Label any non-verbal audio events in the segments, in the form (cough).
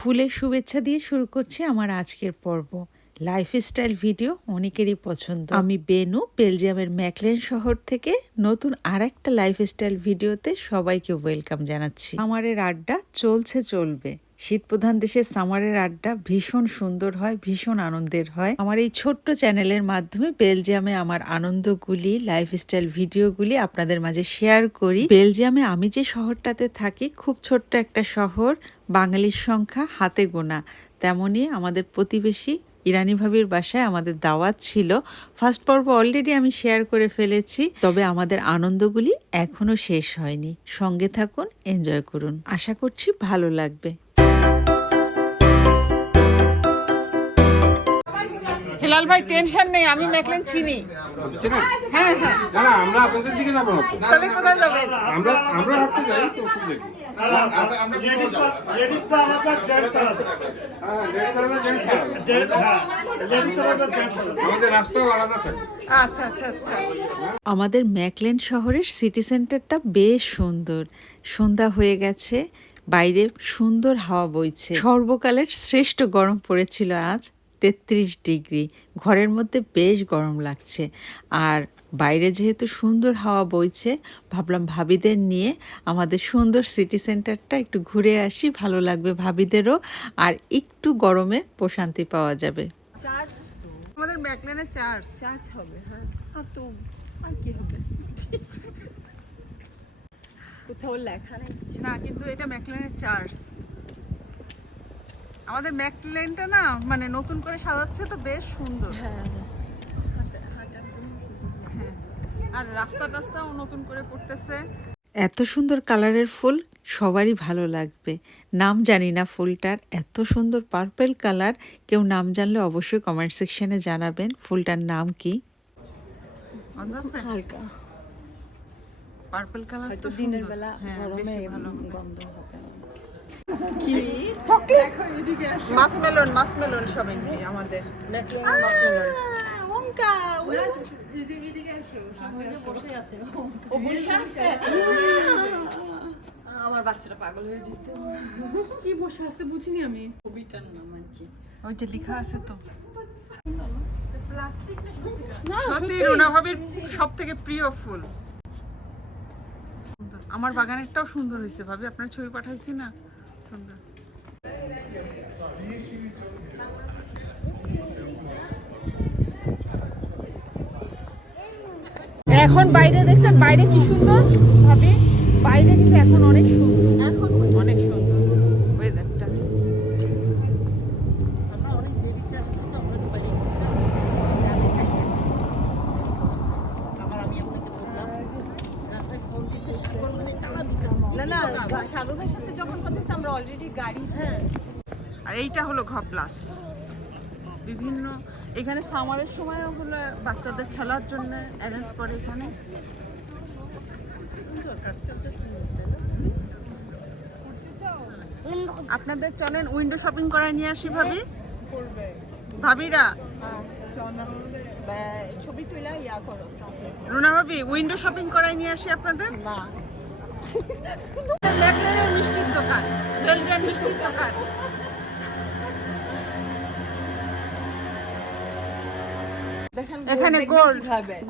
ফুলের শুভেচ্ছা দিয়ে শুরু করছি আমার আজকের পর্ব। লাইফস্টাইল ভিডিও অনেকেরই পছন্দ। আমি বেনু বেলজিয়ামের ম্যাকলেন শহর থেকে নতুন আর একটা লাইফস্টাইল ভিডিওতে সবাইকে ওয়েলকাম জানাচ্ছি। সামারের আড্ডা চলছে চলবে। শীত প্রধান দেশের সামারের আড্ডা ভীষণ সুন্দর হয় ভীষণ আনন্দের হয়। আমার এই ছোট্ট চ্যানেলের মাধ্যমে বেলজিয়ামে আমার আনন্দগুলি লাইফস্টাইল ভিডিওগুলি আপনাদের মাঝে শেয়ার করি। বেলজিয়ামে আমি যে শহরটাতে থাকি খুব ছোট্ট একটা শহর বাঙালির সংখ্যা হাতে গোনা। তেমনই আমাদের প্রতিবেশী ইরানি ভাবির বাসায় আমাদের দাওয়াত ছিল। ফার্স্ট পর্ব অলরেডি আমি শেয়ার করে ফেলেছি তবে আমাদের আনন্দগুলি এখনও শেষ হয়নি। সঙ্গে থাকুন এনজয় করুন। আশা করছি ভালো লাগবে। হেলাল ভাই টেনশন নেই আমি মেকলেন চিনি। হ্যাঁ হ্যাঁ। না আমরা আপনাদের দিকে যাব না তাহলে কোথায় যাবেন? আমরা আমরা হাঁটতে যাই তো অসুবিধা আচ্ছা, আচ্ছা, আচ্ছা। আমাদের ম্যাকলেন শহরের সিটি সেন্টারটা বেশ সুন্দর। সন্ধ্যা হয়ে গেছে বাইরে সুন্দর হাওয়া বইছে। সর্বকালের শ্রেষ্ঠ গরম পড়েছিল আজ তেত্রিশ ডিগ্রি। ঘরের মধ্যে বেশ গরম লাগছে। আর বাইরে যেহেতু সুন্দর হাওয়া বইছে ভাবলাম ভাবিদের নিয়ে আমাদের সুন্দর সিটি সেন্টারটা একটু ঘুরে আসি ভালো লাগবে ভাবিদেরও আর একটু গরমে প্রশান্তি পাওয়া যাবে। আমাদের ম্যাকলেনের চার্জ চার্জ হবে হ্যাঁ। আর তো আর কি হবে? কোথাও লেখা নেই না কিন্তু এটা ম্যাকলেনের চার্জ আমাদের ম্যাকলেনটা না মানে নতুন করে সাজাচ্ছে তো বেশ সুন্দর। হ্যাঁ। আর রাস্তা টাস্তাও নতুন করে করতেছে এত সুন্দর কালারের ফুল সবারই ভালো লাগবে। নাম জানি না ফুলটার এত সুন্দর পার্পেল কালার কেউ নাম জানলে অবশ্যই কমেন্ট সেকশনে জানাবেন ফুলটার নাম কি? হালকা। পার্পল কালার তো দিনের বেলা হ্যাঁ, গরমে হবে। গন্ধ হবে। না। মাসমেলন মাসমেলন সব এগুলি আমাদের মাসমেলন। (laughs) আমার বাচ্চাটা পাগল হয়ে যেত। কি বসে আসতে বুঝিনি আমি? ছবিটার নাম আর কি? ওই যে লেখা আছে তো। সত্যি রুনা ভাবির সব থেকে প্রিয় ফুল। আমার বাগানেরটাও সুন্দর হয়েছে ভাবি আপনার ছবি পাঠাইছি না? সুন্দর। এখন বাইরে দেখছেন বাইরে কি সুন্দর? ভাবি বাইরে কিন্তু এখন অনেক সুন্দর। এখন অনেক সুন্দর। ওয়েদারটা আমরা অনেক দেরিতে আসছি তো আমরা দুবাই না না শালুনের সাথে যখন কথা আমরা অলরেডি গাড়ি হ্যাঁ। আর এইটা হলো ঘ প্লাস বিভিন্ন এখানে সামারের সময় হলো বাচ্চাদের খেলার জন্য অ্যারেঞ্জ করে এখানে। আপনাদের চলেন উইন্ডো শপিং করায় নিয়ে আসি ভাবি। ভাবিরা? ছবি তুলে ইয়া করো রুনা ভাবি উইন্ডো শপিং করায় নিয়ে আসি আপনাদের? না। মিষ্টির দোকান বেলজিয়ান মিষ্টির দোকান। এখানে গোল্ড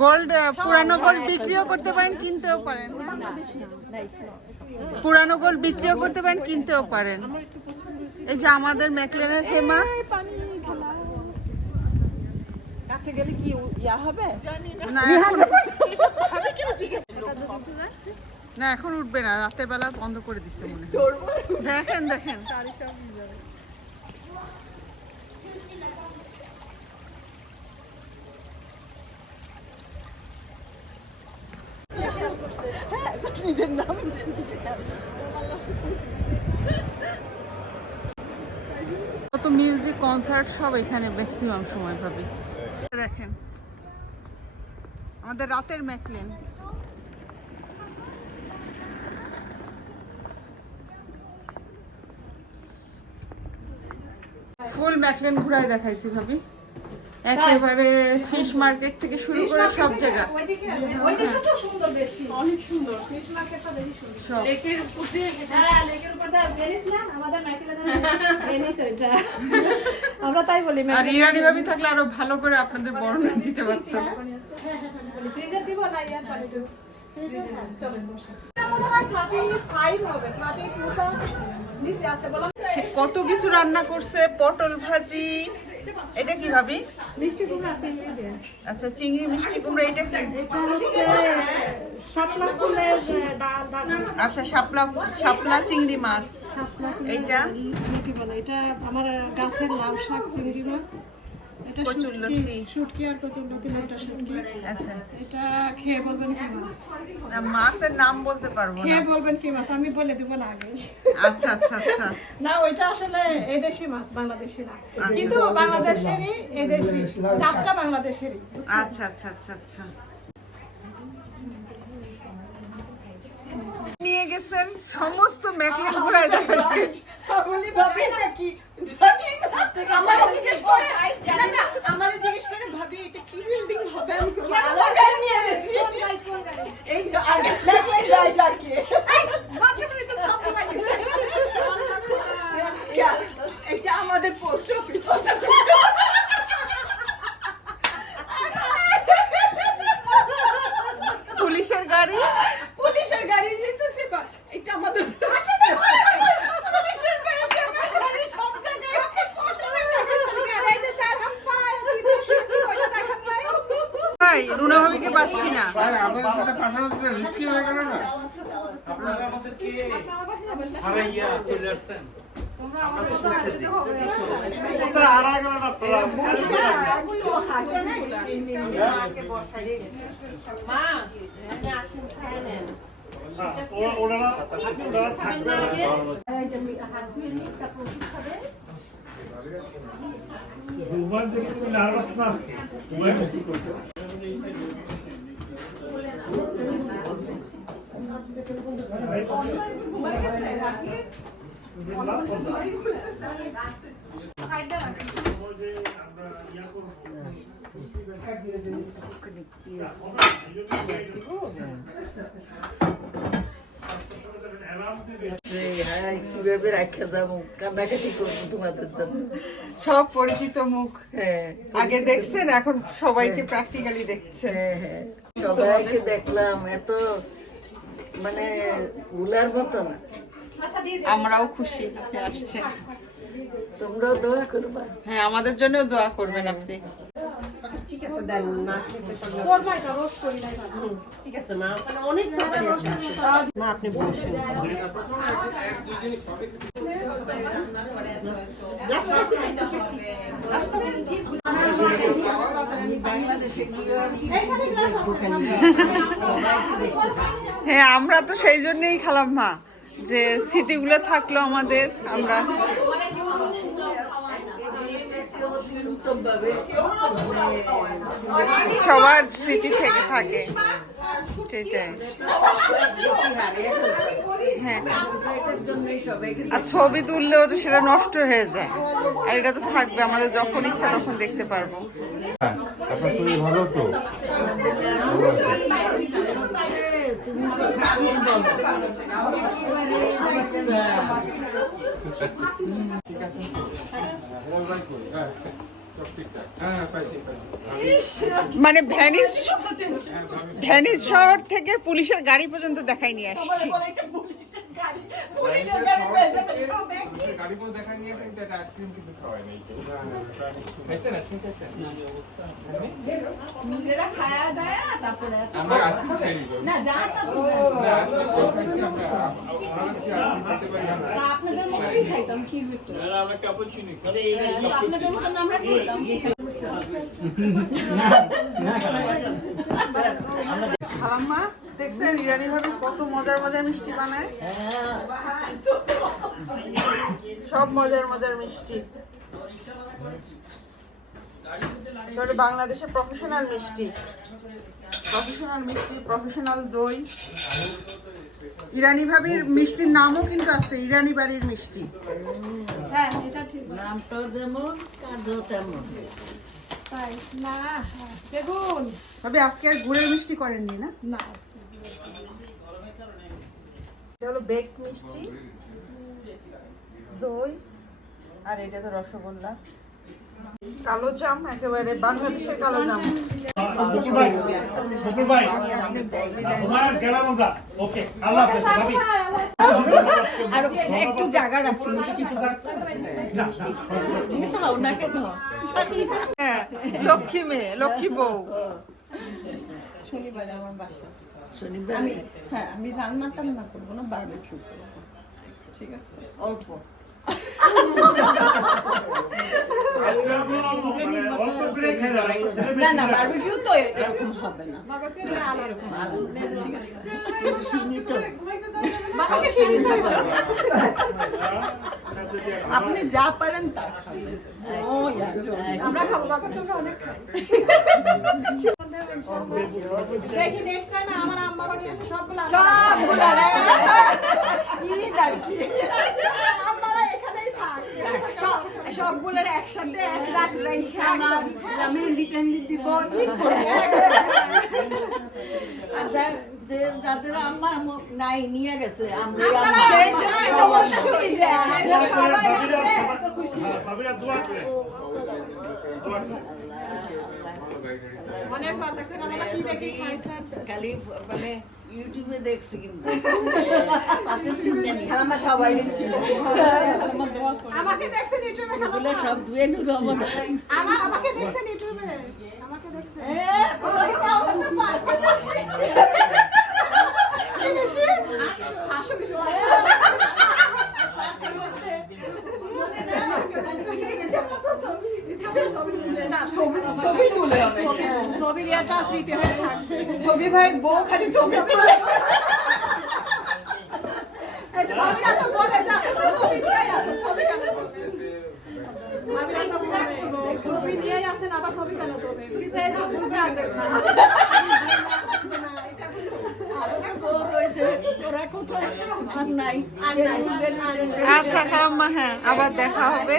গোল্ড পুরানো গোল্ড বিক্রিও করতে পারেন কিনতেও পারেন। পুরানো গোল্ড বিক্রিও করতে পারেন কিনতেও পারেন। এই যে আমাদের ম্যাকলেনের হেমা। এই পানি ঢালা। কাছে গেলে কি ইয়া হবে? না। এখন না এখন উঠবে না রাতের বেলা বন্ধ করে দিচ্ছে মনে দেখেন দেখেন। নিজের নাম? কত মিউজিক কনসার্ট সব এখানে ম্যাক্সিমাম সময় পাবে। দেখেন আমাদের রাতের ম্যাকলেন। ফুল ম্যাকলেন ঘুরাই দেখাইছি ভাবি। একেবারে ফিশ মার্কেট থেকে শুরু করে সব জায়গা। ওইদিকে ওইদিকে তো সুন্দর বেশি। অনেক সুন্দর। ফিশ মার্কেটটা বেশি সুন্দর। লেকের উপর দিয়ে হ্যাঁ আমরা তাই বলি আর ইরানি ভাবি থাকলে আরও ভালো করে আপনাদের বর্ণনা দিতে পারতাম। ফ্রিজে দিব না ইয়ার পানি দেব? চলেন বসে মনে হয় 35 হবে। 32 টা নিচে আছে বলো। সে কত কিছু রান্না করছে পটল ভাজি এটা কি ভাবি? মিষ্টি কুমড়া চিংড়ি দিয়ে। আচ্ছা চিংড়ি মিষ্টি কুমড়া এটা কি? এটা হচ্ছে শাপলা ফুলের ডাল আচ্ছা শাপলা শাপলা চিংড়ি মাছ। শাপলা এইটা? কি বলে এটা আমার গাছের লাউ শাক চিংড়ি মাছ। এটা শুটকি শুটকি আর কচুরলতি এটা শুটকি। আচ্ছা। এটা খেয়ে বলবেন কি মাছ? না, মাছের নাম বলতে পারব না। খেয়ে বলবেন কি মাছ? আমি বলে দিব না আগে। আচ্ছা আচ্ছা আচ্ছা। না ওইটা আসলে এদেশি মাছ বাংলাদেশি না। কিন্তু বাংলাদেশেরই এদেশি চারটা বাংলাদেশেরই আচ্ছা আচ্ছা আচ্ছা আচ্ছা। নিয়ে গেছেন সমস্ত ম্যাকলেন ঘোরায় দেখাচ্ছেন জানি না আমারে জিজ্ঞেস করে। না না আমারে জিজ্ঞেস করে ভাবি এটা কি বিল্ডিং হবে? আমি নিয়ে গেছি এই আর ব্যাকলাইট লাইট আর কি বাচ্চা করে তো সব পাই গেছে এটা আমাদের পোস্ট অফিস পুলিশের গাড়ি পুলিশের গাড়ি যেতেছে কর এটা আমাদের পুলিশের গাড়ি সব জায়গায় পোস্ট ভাই রুনা ভাবিকে পাচ্ছি না ভাই আপনাদের সাথে পাঠানো তো হয়ে গেল না? আপনারা আমাদেরকে হারাইয়া চলে আসছেন? ওনারা থাকবে ঘুমান থেকে তুমি নার্ভাস না আজকে ঘুমাই বেশি করতে আমরা ইয়া করব হ্যাঁ কীভাবে রাখা যাব কান্নাকাটি করব তোমাদের জন্য সব পরিচিত মুখ হ্যাঁ আগে দেখছেন এখন সবাইকে প্র্যাকটিক্যালি দেখছেন। হ্যাঁ হ্যাঁ সবাইকে দেখলাম এত মানে উলার মতো না। আমরাও খুশি আপনি আসছেন। তোমরাও দোয়া করবা হ্যাঁ আমাদের জন্য দোয়া করবেন আপনি। বাংলাদেশে গিয়ে আমি দেখব খালি হ্যাঁ আমরা তো সেই জন্যেই খালাম মা যে স্মৃতিগুলো থাকল আমাদের, আমরা। সবার স্মৃতি থেকে থাকে। সেটাই। হ্যাঁ। আর ছবি তুললেও তো সেটা নষ্ট হয়ে যায়। আর এটা তো থাকবে, আমাদের যখন ইচ্ছা তখন দেখতে পারব। হ্যাঁ তুমি মানে ভ্যানিস ভ্যানিস শহর থেকে পুলিশের গাড়ি পর্যন্ত দেখাই নিয়ে আসছি। নিজেরা খায়া দায়া তারপরে আমরা আইসক্রিম খাইনি না যা তা না খাইছি আমরা আমরা কি আইসক্রিম না তা আপনাদের মতনই খাইতাম কি হইতো আপনাদের মতন আমরা খাইতাম খালাম্মা দেখছেন? ইরানি ভাবে কত মজার মজার মিষ্টি বানায়। সব মজার মজার মিষ্টি। এবারে বাংলাদেশের প্রফেশনাল মিষ্টি। প্রফেশনাল মিষ্টি প্রফেশনাল দই। ইরানি ভাবির মিষ্টির নামও কিন্তু আছে ইরানি বাড়ির মিষ্টি। হ্যাঁ এটা ঠিক। নামটাও যেমন কাজও তেমন। তাই না দেখুন তবে আজকে আর গুড়ের মিষ্টি করেননি না? না এটা হলো বেক মিষ্টি দই আর এটা তো রসগোল্লা। কালো জাম একেবারে বাংলাদেশের কালো জাম। হাফেজ ভাবি। আর একটু জায়গা রাখছি মিষ্টি খাও না কেন হ্যাঁ লক্ষ্মী মেয়ে লক্ষ্মী বউ। শনিবারে আমার বাসা। শনিবার আমি হ্যাঁ আমি রান্না টান্না করব না বারবিকিউ করব। ঠিক আছে? অল্প। অল্প করে খেয়ে দাও না না বারবিকিউ তো এরকম হবে না। কিন্তু সীমিত। আপনি যা পারেন তা খাবেন। ও আমরা খাব বাবা তোমরা অনেক খাও (laughs) দেখি নেক্সট টাইম আমার আম্মা বাড়ি আসে সবগুলো সবগুলো। ঈদ আর কি। আম্মারা এখানেই থাক। সবগুলোর একসাথে এক রাত রেখে আমরা মেহেন্দি টেহেন্দি দিব ঈদ করব। আচ্ছা যে যাদের আম্মা নাই নিয়ে গেছে আমরা আম্মা। সেই জন্যই তো অবশ্যই সবাই আসলে ভাবিরা দোয়া করে দোয়া করে অনেক ভালো লাগছে কারণ কি দেখি খাইছেন? খালি মানে ইউটিউবে দেখছি কিন্তু। তাতে চিনে নি আমার সবাই ছিল আমাকে দেখছেন ইউটিউবে খালা সব ধুয়ে নুর আমাদের। আমাকে দেখছেন ইউটিউবে। আমাকে দেখছেন। কি বেশি? হাসো বেশি ছবি তুলে ছবি একটা স্মৃতি হয়ে থাকবে। ছবি ভাই বউ খালি ছবি তুলে। ছবি নিয়েই আসেন আবার ছবি কেন তুলবেন? কিন্তু কাজের না বউ রয়েছে। ওরা কোথায়? আর নাই। আচ্ছা খাম্মা হ্যাঁ আবার দেখা হবে।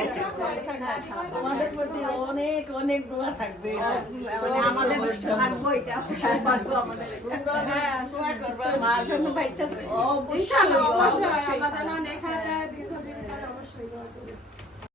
আমাদের প্রতি অনেক অনেক দোয়া থাকবে। মানে আমাদের থাকব এটা। হ্যাঁ, করবা মা যেন অবশ্যই। অবশ্যই।